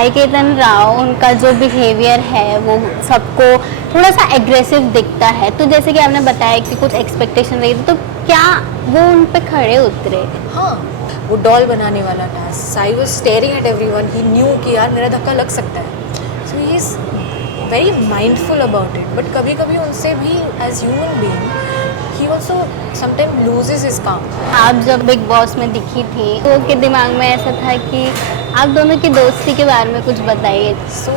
साई केतन राव उनका जो बिहेवियर है वो सबको थोड़ा सा एग्रेसिव दिखता है, तो जैसे कि आपने बताया कि कुछ एक्सपेक्टेशन रही थी, तो क्या वो उन पे खड़े उतरे? हाँ, वो डॉल बनाने वाला task, Sai was staring at everyone, he knew कि यार मेरा धक्का लग सकता है, so he is very mindful about it. But कभी कभी उनसे भी as human being he also sometime loses his काम। आप जब बिग बॉस में दिखी थी तो के दिमाग में ऐसा था कि आप दोनों की दोस्ती के बारे में कुछ बताइए। सो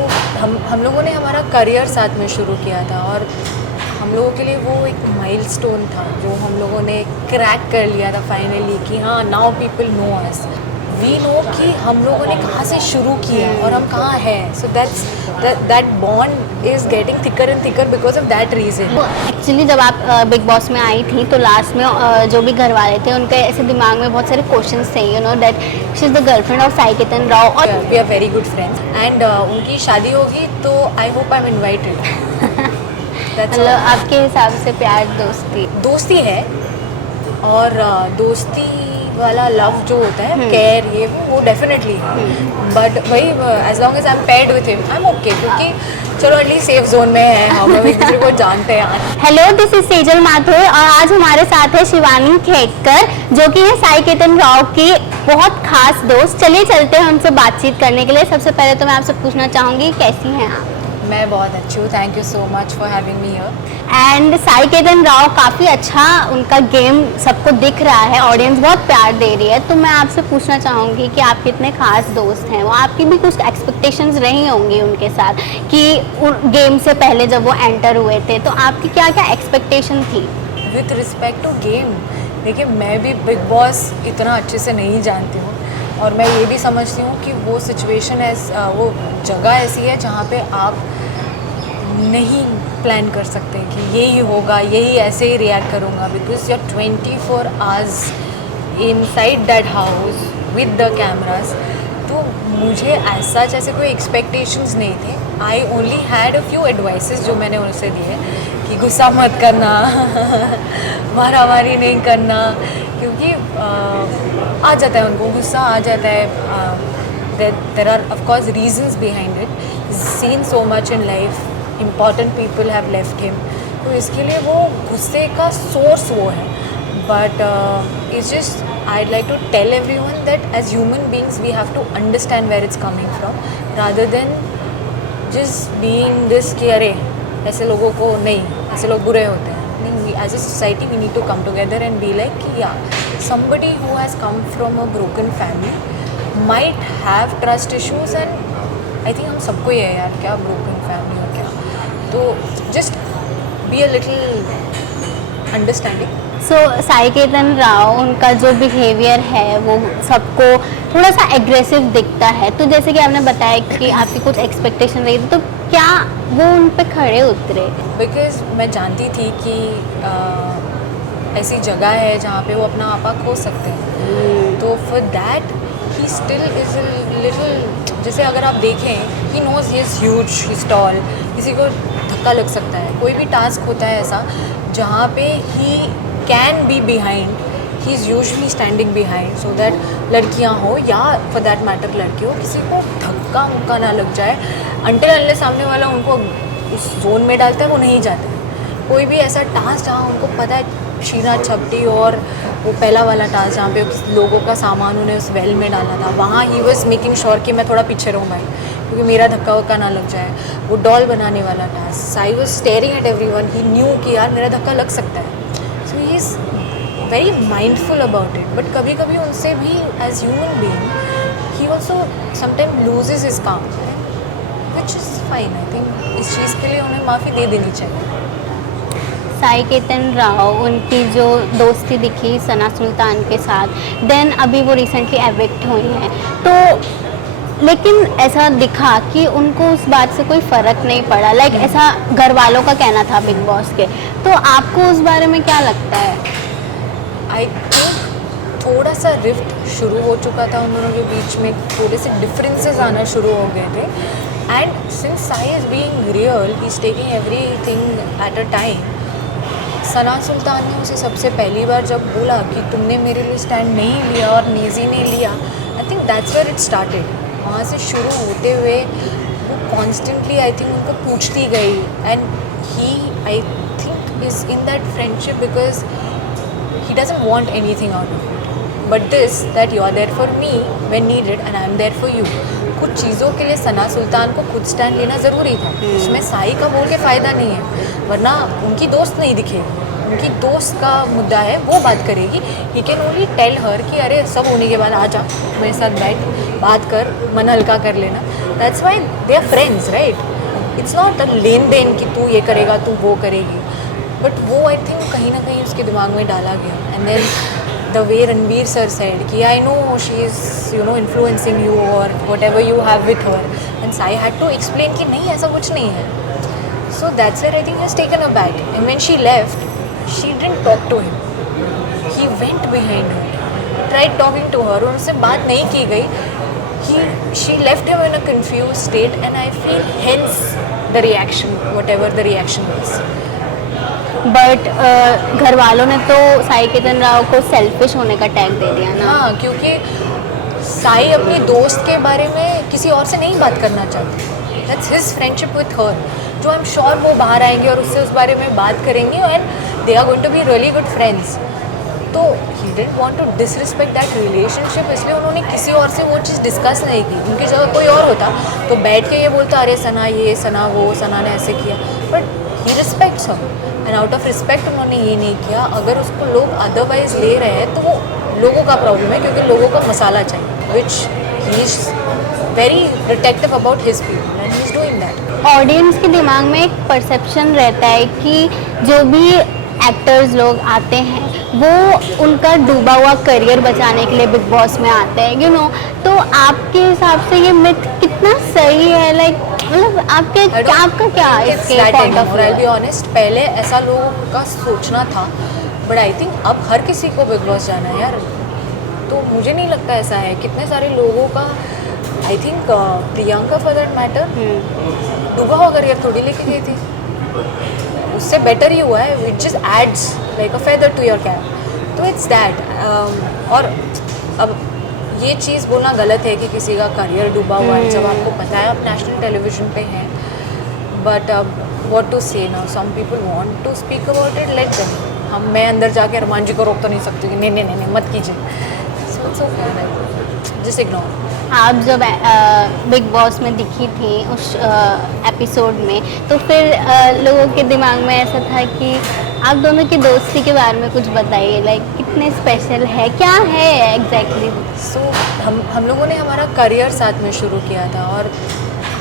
हम लोगों ने हमारा करियर साथ में शुरू किया था और हम लोगों के लिए वो एक माइलस्टोन था जो हम लोगों ने क्रैक कर लिया था फाइनली कि हाँ now people know us, we know कि हम लोगों ने कहाँ से शुरू किया और हम कहाँ हैं। So that bond is getting thicker and thicker because of that reason. Actually जब आप बिग बॉस में आई थी तो लास्ट में जो भी घर वाले थे उनके ऐसे दिमाग में बहुत सारे क्वेश्चंस थे, you know that she is the girlfriend of Sai Ketan Rao और we are very good friends and उनकी शादी होगी तो I hope I am invited. मतलब आपके हिसाब से प्यार दोस्ती है और दोस्ती वाला लव जो होता है केयर ये वो डेफिनेटली है, बट वही as long as I am paired with him I am okay, क्योंकि चलो एटलीस्ट सेफ जोन में है, हम एक दूसरे को जानते हैं। Hello, this is Sejal Mathur और आज हमारे साथ है शिवांगी खेडकर जो कि है साई केतन राव की बहुत खास दोस्त। चलिए चलते हैं उनसे बातचीत करने के लिए। सबसे पहले तो मैं आपसे पूछना चाहूँगी कैसी हैं आप? मैं बहुत अच्छी हूँ, thank you so much for having me here. And Sai Ketan Rao काफ़ी अच्छा उनका गेम सबको दिख रहा है, ऑडियंस बहुत प्यार दे रही है, तो मैं आपसे पूछना चाहूँगी कि आप कितने खास दोस्त हैं, वो आपकी भी कुछ एक्सपेक्टेशंस रही होंगी उनके साथ कि गेम से पहले जब वो एंटर हुए थे तो आपकी क्या क्या एक्सपेक्टेशन थी? विथ रिस्पेक्ट टू गेम, देखिए मैं भी बिग बॉस इतना अच्छे से नहीं जानती हूँ और मैं ये भी समझती हूँ कि वो सिचुएशन वो जगह ऐसी है जहाँ पे आप नहीं प्लान कर सकते कि यही होगा, यही ऐसे ही रिएक्ट करूँगा, because you are 24 hours inside that house with the cameras. तो मुझे ऐसा जैसे कोई एक्सपेक्टेशंस नहीं थे, I only had a few advices जो मैंने उनसे दिए कि गुस्सा मत करना मारा मारी नहीं करना, क्योंकि आ जाता है उनको गुस्सा आ जाता है। There are of course reasons behind it, seen so much in life, important people have left him, तो इसके लिए वो गुस्से का सोर्स वो है। But it's just I'd like to tell everyone that as human beings we have to understand where it's coming from rather than just being this कि अरे ऐसे लोगों को नहीं, ऐसे लोग बुरे होते हैं नहीं। As a society we need to come together and be like कि yeah, somebody who has come from a broken family might have trust issues and I think हम सबको ही है यार, क्या broken family और क्या, तो just be a little understanding। सो साई केतन राव उनका जो बिहेवियर है वो सबको थोड़ा सा एग्रेसिव दिखता है, तो जैसे कि आपने बताया कि आपकी कुछ एक्सपेक्टेशन रही थी, तो क्या वो उन पे खड़े उतरे? बिकॉज मैं जानती थी कि ऐसी जगह है जहाँ पे वो अपना आपा खो सकते हैं, तो for that he still is little, जैसे अगर आप देखें he knows he is huge, he is tall, किसी को धक्का लग सकता है, कोई भी टास्क होता है ऐसा जहाँ पे he can be behind, he is usually standing behind so that लड़कियाँ हो या फॉर दैट मैटर लड़की हो, किसी को धक्का मुक्का ना लग जाए। अनटिल अनलेस सामने वाला उनको उस जोन में डालता है वो नहीं जाते। कोई भी ऐसा टास्क जहाँ उनको पता है शीना छपटी और वो पहला वाला टास्क जहाँ पे लोगों का सामान उन्हें उस वेल में डालना था, वहाँ ही वॉज मेकिंग श्योर कि मैं थोड़ा पीछे रहूँ भाई, क्योंकि मेरा धक्का वक्का ना लग जाए। वो डॉल बनाने वाला task, Sai was staring at everyone, he knew कि यार मेरा धक्का लग सकता है, so he is very mindful about it. But कभी कभी उनसे भी as human being he also sometime loses his काम, which is fine. I think इस चीज़ के लिए उन्हें माफ़ी दे देनी चाहिए। साई केतन राव उनकी जो दोस्ती दिखी सना सुल्तान के साथ, देन अभी वो रिसेंटली एविक्ट हुई हैं, तो लेकिन ऐसा दिखा कि उनको उस बात से कोई फ़र्क नहीं पड़ा, लाइक ऐसा घर वालों का कहना था बिग बॉस के, तो आपको उस बारे में क्या लगता है? आई थिंक थोड़ा सा रिफ्ट शुरू हो चुका था उन दोनों के बीच में, थोड़े से डिफरेंसेस आना शुरू हो गए थे, and since Sai is being real, he is taking everything at a time. Sana Sultan ने उसे सबसे पहली बार जब बोला कि तुमने मेरे लिए स्टैंड नहीं लिया और नेज़ी ने लिया, I think that's where it started. वहाँ से शुरू होते हुए वो कॉन्स्टेंटली आई थिंक उनको पूछती गई, and he I think is in that friendship because he doesn't want anything out of it, but this that you are there for me when needed and I am there for you. कुछ चीज़ों के लिए सना सुल्तान को खुद stand लेना ज़रूरी था, उसमें साई का बोल के फ़ायदा नहीं है, वरना उनकी दोस्त नहीं दिखेगी, उनकी दोस्त का मुद्दा है वो बात करेगी. He can only tell her कि अरे सब होने के बाद आ जा मेरे साथ बैठ बात कर, मन हल्का कर लेना. That's why they are friends, right? It's not a लेन देन कि तू ये करेगा तू वो करेगी, बट वो आई थिंक कहीं ना कहीं उसके दिमाग में डाला गया. And then the way Ranveer sir said कि I know she is you know influencing you और whatever you have with her, and Sai had to explain कि नहीं ऐसा कुछ नहीं है. So that's where I think he has taken a back, and when she left she didn't talk to him, he went behind her, tried talking to her, और उससे बात नहीं की गई. She left him in a confused state, and I feel hence the reaction, whatever the reaction was. But घर वालों ने तो साई केतन राव को सेल्फिश होने का टैग दे दिया ना. हाँ, क्योंकि साई अपनी दोस्त के बारे में किसी और से नहीं बात करना चाहती. That's his friendship with her, जो आई एम श्योर वो बाहर आएंगे और उससे उस बारे में बात करेंगे, and they are going to be really good friends. तो he didn't want to disrespect that relationship, इसलिए उन्होंने किसी और से वो चीज़ डिस्कस नहीं की. उनकी जगह कोई और होता तो बैठ के ये बोलता अरे सना ये सना वो, सना ने ऐसे किया, but he respects her, and out of respect उन्होंने ये नहीं किया. अगर उसको लोग अदरवाइज ले रहे हैं तो वो लोगों का प्रॉब्लम है, क्योंकि लोगों को मसाला चाहिए, which he is very protective about his people and he is doing that. Audience के दिमाग में एक परसेप्शन रहता है कि जो भी एक्टर्स लोग आते हैं वो उनका डूबा हुआ करियर बचाने के लिए बिग बॉस में आते हैं, यू नो. तो आपके हिसाब से ये मिथ कितना सही है? लाइक मतलब आपका क्या इसके point of view? I'll be honest, पहले ऐसा लोगों का सोचना था, बट आई थिंक अब हर किसी को बिग बॉस जाना है यार. तो मुझे नहीं लगता ऐसा है. कितने सारे लोगों का I think Priyanka for that matter डूबा हुआ करियर थोड़ी लेके गई थी, उससे बेटर ही हुआ है, which just adds like a feather to your cap. तो इट्स दैट. और अब ये चीज़ बोलना गलत है कि किसी का करियर डूबा हुआ है जब आपको पता है आप नेशनल टेलीविजन पे हैं. बट अब what to say now, some people want to speak about it, let them. मैं अंदर जाके अरमान जी को रोक तो नहीं सकती कि नहीं नहीं नहीं मत कीजिए. So it's okay, just ignore. आप जब बिग बॉस में दिखी थी उस एपिसोड में, तो फिर लोगों के दिमाग में ऐसा था कि आप दोनों की दोस्ती के बारे में कुछ बताइए. लाइक कितने स्पेशल है, क्या है एग्जैक्टली? सो हम लोगों ने हमारा करियर साथ में शुरू किया था, और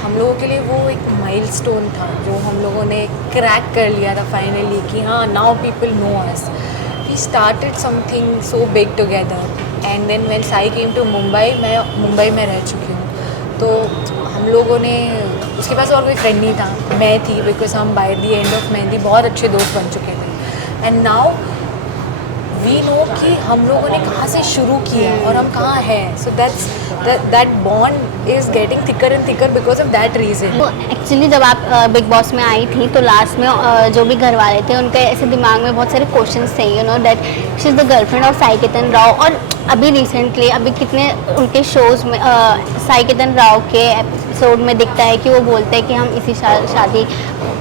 हम लोगों के लिए वो एक माइलस्टोन था जो हम लोगों ने क्रैक कर लिया था फाइनली कि हाँ now people know us. We started something so big together, and then when Sai came to Mumbai, मैं मुंबई में रह चुकी हूँ, तो हम लोगों ने, उसके पास और कोई फ्रेंड नहीं था, मैं थी, बिकॉज हम by the end of mehndi बहुत अच्छे दोस्त बन चुके थे. एंड नाउ वी नो कि हम लोगों ने कहाँ से शुरू किया और हम कहाँ हैं. So that bond is getting thicker and thicker because of that reason. तो एक्चुअली जब आप बिग बॉस में आई थी तो लास्ट में जो भी घर वाले थे उनके ऐसे दिमाग में बहुत सारे क्वेश्चंस थे, you know, that she is the girlfriend of Sai Ketan Rao. और अभी रिसेंटली अभी कितने उनके शोज़ में साई केतन राव के एपिसोड में दिखता है कि वो बोलते हैं कि हम इसी साल शादी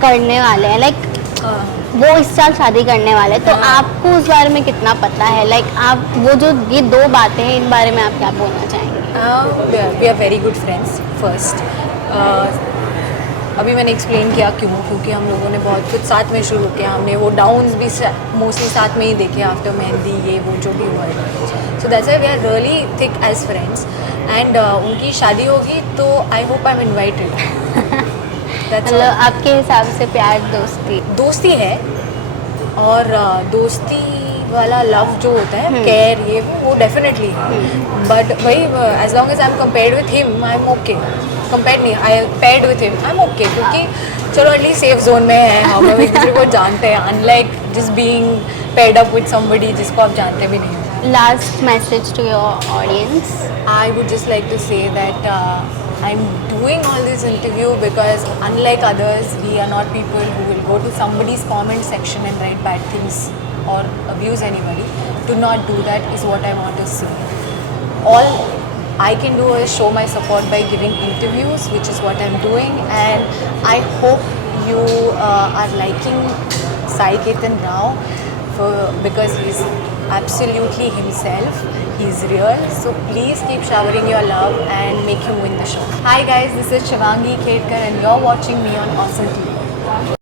करने वाले हैं. लाइक वो इस साल शादी करने वाले हैं. तो आपको उस बारे में कितना पता है? लाइक आप वो जो ये दो बातें हैं इन बारे में आप क्या बोलना चाहेंगे? We are very good friends. First, अभी मैंने एक्सप्लेन किया क्यों, क्योंकि हम लोगों ने बहुत कुछ साथ में शुरू किया. हमने वो डाउन्स भी मोस्टली साथ में ही देखे आफ्टर मेहंदी, ये वो जो भी हुआ है. So that's why we are really thick as friends. And उनकी शादी होगी तो I hope I am invited. मतलब आपके हिसाब से प्यार दोस्ती है, और दोस्ती वाला लव जो होता है, केयर, ये वो डेफिनेटली है. बट वही as long as I am compared with him I am okay. Compare नहीं, I paired with him I am okay, क्योंकि चलो एटलीस्ट सेफ जोन में है, हम लोग एक दूसरे को जानते हैं, unlike just being paired up with somebody जिसको आप जानते भी नहीं. Last message to your audience? I would just like to say that I'm doing all this interview because unlike others, we are not people who will go to somebody's comment section and write bad things or abuse anybody. Do not do that is what I want to say. All I can do is show my support by giving interviews, which is what I'm doing, and I hope you are liking Sai Ketan Rao because he's absolutely himself. He's real. So please keep showering your love and make him win the show. Hi guys, this is Shivangi Khedkar and you're watching me on Awesome TV.